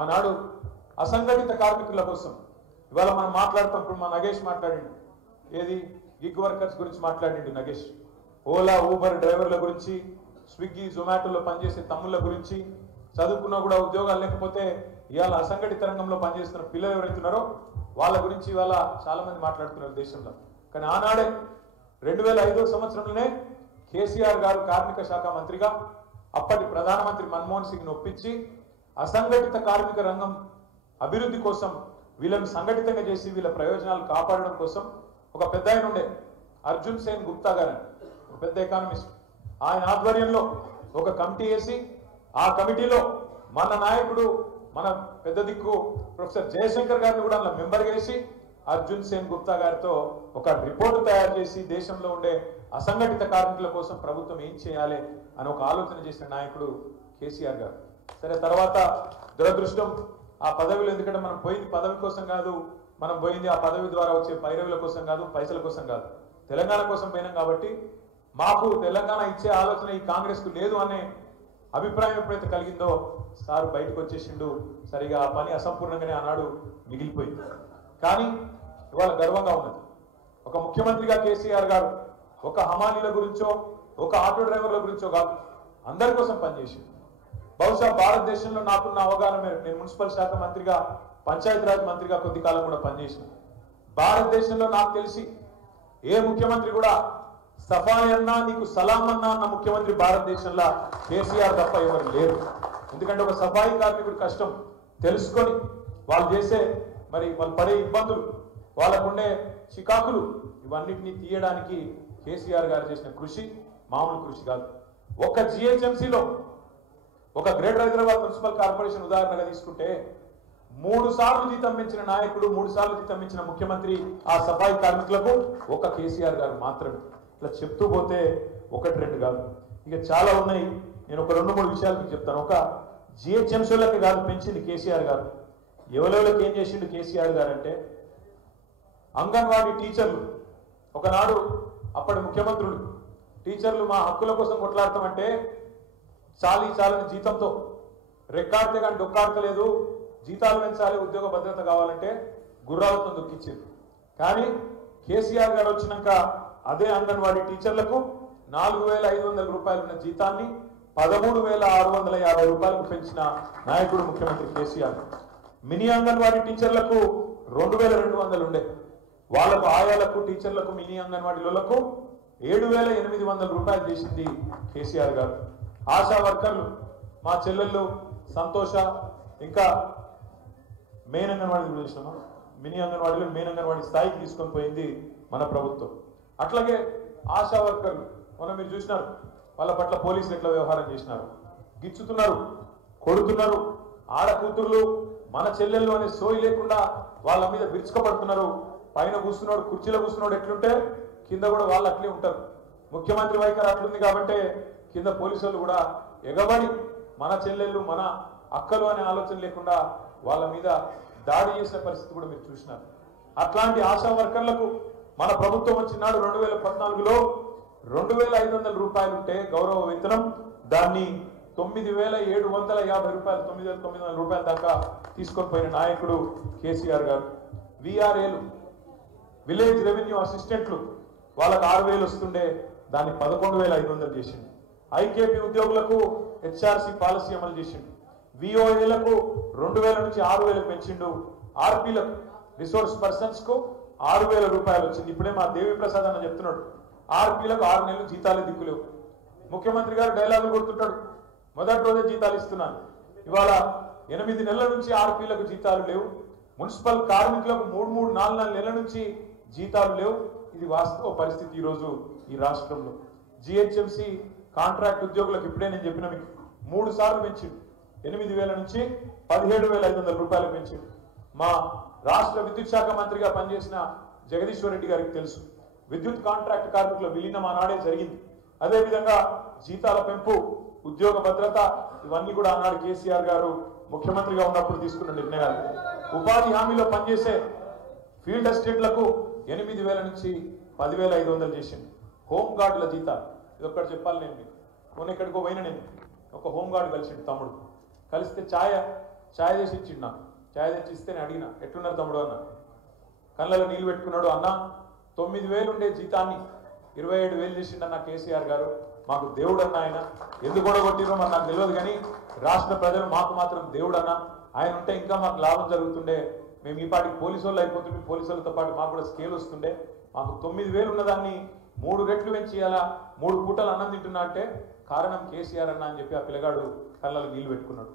ఆనాడు అసంఘటిత కార్మికుల కోసం ఇవాళ మనం మాట్లాడుతున్నప్పుడు మా నగేష్ మాట్లాడిండు, ఏది గిగ్ వర్కర్స్ గురించి మాట్లాడిండు నగేష్, ఓలా ఊబర్ డ్రైవర్ల గురించి, స్విగ్గీ జొమాటోలో పనిచేసే తమ్ముళ్ళ గురించి, చదువుకున్నా కూడా ఉద్యోగాలు లేకపోతే ఇవాళ అసంఘటిత రంగంలో పనిచేస్తున్న పిల్లలు ఎవరైతున్నారో వాళ్ళ గురించి ఇవాళ చాలా మంది మాట్లాడుతున్నారు దేశంలో. కానీ ఆనాడే 2005 సంవత్సరంలోనే కేసీఆర్ గారు కార్మిక శాఖ మంత్రిగా అప్పటి ప్రధానమంత్రి మన్మోహన్ సింగ్ ఒప్పించి అసంఘటిత కార్మిక రంగం అభివృద్ధి కోసం వీళ్ళని సంఘటితంగా చేసి వీళ్ళ ప్రయోజనాలు కాపాడడం కోసం ఒక పెద్ద ఆయన ఉండే అర్జున్ సేన్ గుప్తా గారు, ఒక పెద్ద ఎకానమిస్ట్, ఆయన ఆధ్వర్యంలో ఒక కమిటీ వేసి ఆ కమిటీలో మన నాయకుడు మన పెద్ద దిక్కు ప్రొఫెసర్ జయశంకర్ గారిని కూడా అందులో మెంబర్ చేసి అర్జున్ సేన్ గుప్తా గారితో ఒక రిపోర్టు తయారు చేసి దేశంలో ఉండే అసంఘటిత కార్మికుల కోసం ప్రభుత్వం ఏం చేయాలి అని ఒక ఆలోచన చేసిన నాయకుడు కేసీఆర్ గారు. సరే, తర్వాత దురదృష్టం ఆ పదవిలో, ఎందుకంటే మనం పోయింది పదవి కోసం కాదు, మనం పోయింది ఆ పదవి ద్వారా వచ్చే పైరవుల కోసం కాదు, పైసల కోసం కాదు, తెలంగాణ కోసం పోయినాం. కాబట్టి మాకు తెలంగాణ ఇచ్చే ఆలోచన ఈ కాంగ్రెస్ కు లేదు అనే అభిప్రాయం ఎప్పుడైతే కలిగిందో సార్ బయటకు వచ్చేసిండు. సరిగా ఆ పని అసంపూర్ణంగానే ఆనాడు మిగిలిపోయింది. కానీ ఇవాళ గర్వంగా ఉన్నది, ఒక ముఖ్యమంత్రిగా కేసీఆర్ గారు ఒక హమాలీల గురించో ఒక ఆటో డ్రైవర్ల గురించో కాదు, అందరి కోసం పనిచేసింది. బహుశా భారతదేశంలో నాకున్న అవగాహన మేరకు, నేను మున్సిపల్ శాఖ మంత్రిగా పంచాయతీరాజ్ మంత్రిగా కొద్ది కాలం కూడా పనిచేసిన, భారతదేశంలో నాకు తెలిసి ఏ ముఖ్యమంత్రి కూడా సఫాయి అన్నా నీకు సలాం అన్నా అన్న ముఖ్యమంత్రి భారతదేశంలో కేసీఆర్ తప్ప ఎవరు లేరు. ఎందుకంటే ఒక సఫాయి కార్మికుడి కష్టం తెలుసుకొని వాళ్ళు చేసే వాళ్ళు పడే ఇబ్బందులు, వాళ్ళకుండే చికాకులు, ఇవన్నిటినీ తీయడానికి కేసీఆర్ గారు చేసిన కృషి మామూలు కృషి కాదు. ఒక జిహెచ్ఎంసీలో ఒక గ్రేటర్ హైదరాబాద్ మున్సిపల్ కార్పొరేషన్ ఉదాహరణగా తీసుకుంటే 3 సార్లు జీతం పెంచిన నాయకుడు, 3 సార్లు జీతం పెంచిన ముఖ్యమంత్రి ఆ సఫాయి కార్మికులకు ఒక కేసీఆర్ గారు మాత్రమే. ఇట్లా చెప్తూ పోతే 1-2 కాదు, ఇక చాలా ఉన్నాయి. నేను ఒక 2-3 విషయాలు మీకు చెప్తాను. ఒక జిహెచ్ఎంసీలకి కాదు పెంచింది కేసీఆర్ గారు, ఎవరెవరికి ఏం చేసిండు కేసీఆర్ గారు అంటే, అంగన్వాడీ టీచర్లు ఒకనాడు అప్పటి ముఖ్యమంత్రులు టీచర్లు మా హక్కుల కోసం కొట్లాడతామంటే చాలని జీతంతో రెక్కాడితే కానీ డొక్కాడతలేదు, జీతాలు పెంచాలి, ఉద్యోగ భద్రత కావాలంటే గుర్రాలతో దొక్కిచ్చేది. కానీ కేసీఆర్ గారు వచ్చినాక అదే అంగన్వాడీ టీచర్లకు 4,500 రూపాయలు ఉన్న జీతాన్ని 13,650 రూపాయలకు పెంచిన నాయకుడు ముఖ్యమంత్రి కేసీఆర్. మినీ అంగన్వాడీ టీచర్లకు 2,200 ఉండే, వాళ్ళకు ఆయాలకు టీచర్లకు మినీ అంగన్వాడీలకు 7,800 రూపాయలు చేసింది కేసీఆర్ గారు. ఆశా వర్కర్లు మా చెల్లెళ్ళు సంతోష, ఇంకా మెయిన్ అంగన్వాడీ కూడా చేసినామా, మినీ అంగన్వాడీలో మెయిన్ అంగన్వాడీ స్థాయికి తీసుకొని పోయింది మన ప్రభుత్వం. అట్లాగే ఆశా వర్కర్లు మొన్న మీరు చూసినారు, వాళ్ళ పట్ల పోలీసులు ఎట్లా వ్యవహారం చేసినారు, గిచ్చుతున్నారు, కొడుతున్నారు, ఆడ కూతుర్లు మన చెల్లెళ్ళు అనే సోయి లేకుండా వాళ్ళ మీద విరుచుకపడుతున్నారు. పైన కూర్చున్నాడు, కుర్చీలో కూర్చున్నాడు ఎట్లుంటే కింద కూడా వాళ్ళు అట్లే ఉంటారు. ముఖ్యమంత్రి వైఖరి అట్లుంది కాబట్టి కింద పోలీసులు కూడా ఎగబడి మన చెల్లెళ్ళు మన అక్కలు అనే ఆలోచన లేకుండా వాళ్ళ మీద దాడి చేసిన పరిస్థితి కూడా మీరు చూసినారు. అట్లాంటి ఆశా వర్కర్లకు మన ప్రభుత్వం వచ్చినాడు 2014లో 2,500 రూపాయలు ఉంటే గౌరవ వేతనం, దాన్ని 9,750 రూపాయలు, 9,900 రూపాయల దాకా తీసుకొని పోయిన నాయకుడు కేసీఆర్ గారు. విఆర్ఏలు విలేజ్ రెవెన్యూ అసిస్టెంట్లు వాళ్ళకు 6,000 వస్తుండే, దాన్ని 11,500 చేసిండు. ఐకేపీ ఉద్యోగులకు హెచ్ఆర్సీ పాలసీ అమలు చేసిండు. విఓఏలకు 2,000 నుంచి 6,000 పెంచిండు. ఆర్పీలకు రిసోర్స్ పర్సన్స్ కు 6,000 రూపాయలు వచ్చింది. ఇప్పుడే మా దేవి ప్రసాద్ అన్న చెప్తున్నాడు, ఆర్పీలకు 6 నెలలు జీతాలే దిక్కులేవు. ముఖ్యమంత్రి గారు డైలాగులు కొడుతుంటాడు, మొదటి రోజే జీతాలు ఇస్తున్నాను. ఇవాళ 8 నెలల నుంచి ఆర్పీలకు జీతాలు లేవు. మున్సిపల్ కార్మికులకు 3-4 నెలల నుంచి జీతాలు లేవు. ఇది వాస్తవ పరిస్థితి ఈరోజు ఈ రాష్ట్రంలో. జిహెచ్ఎంసీ కాంట్రాక్ట్ ఉద్యోగులకు ఇప్పుడే నేను చెప్పిన మీకు 3 సార్లు పెంచిండు, 8,000 నుంచి 17,500 రూపాయలు పెంచిండు. మా రాష్ట్ర విద్యుత్ శాఖ మంత్రిగా పనిచేసిన జగదీశ్వర్ రెడ్డి గారికి తెలుసు, విద్యుత్ కాంట్రాక్ట్ కార్మికుల విలీనం ఆనాడే జరిగింది. అదేవిధంగా జీతాల పెంపు, ఉద్యోగ భద్రత, ఇవన్నీ కూడా ఆనాడు కేసీఆర్ గారు ముఖ్యమంత్రిగా ఉన్నప్పుడు తీసుకున్న నిర్ణయాలు. ఉపాధి హామీలో పనిచేసే ఫీల్డ్ అసిస్టెంట్లకు 8,000 నుంచి 10,500 చేసింది. హోంగార్డుల జీతాలు ఇది ఒక్కటి చెప్పాలి. నేను మీకు మొన్న ఎక్కడికో పోయినా, నేను ఒక హోంగార్డు కలిసిండు తమ్ముడు, కలిస్తే ఛాయ ఛాయ్ చేసి ఇచ్చిండు నాకు. ఛాయ్ తెచ్చి ఇస్తే నేను అడిగిన ఎట్లున్నారు తమ్ముడు అన్న. కళ్ళలో నీళ్ళు పెట్టుకున్నాడు. అన్న 9,000 ఉండే జీతాన్ని 27,000 చేసిండన్న కేసీఆర్ గారు. మాకు దేవుడు అన్న ఆయన. ఎందుకు కూడా కొట్టిరో మరి నాకు తెలియదు, కానీ రాష్ట్ర ప్రజలు మాకు మాత్రం దేవుడు అన్న. ఆయన ఉంటే ఇంకా మాకు లాభం జరుగుతుండే. మేము ఈ పాటికి పోలీసు వాళ్ళు అయిపోతుంటే పోలీసు వాళ్ళతో పాటు మాకు కూడా స్కేల్ వస్తుండే. మాకు 9,000 ఉన్నదాన్ని 3 రెట్లు పెంచి ఇలా 3 పూటలు అన్నం తింటున్నా అంటే కారణం కేసీఆర్ అన్న అని చెప్పి ఆ పిల్లగాడు కళ్ళలో నీళ్ళు పెట్టుకున్నాడు.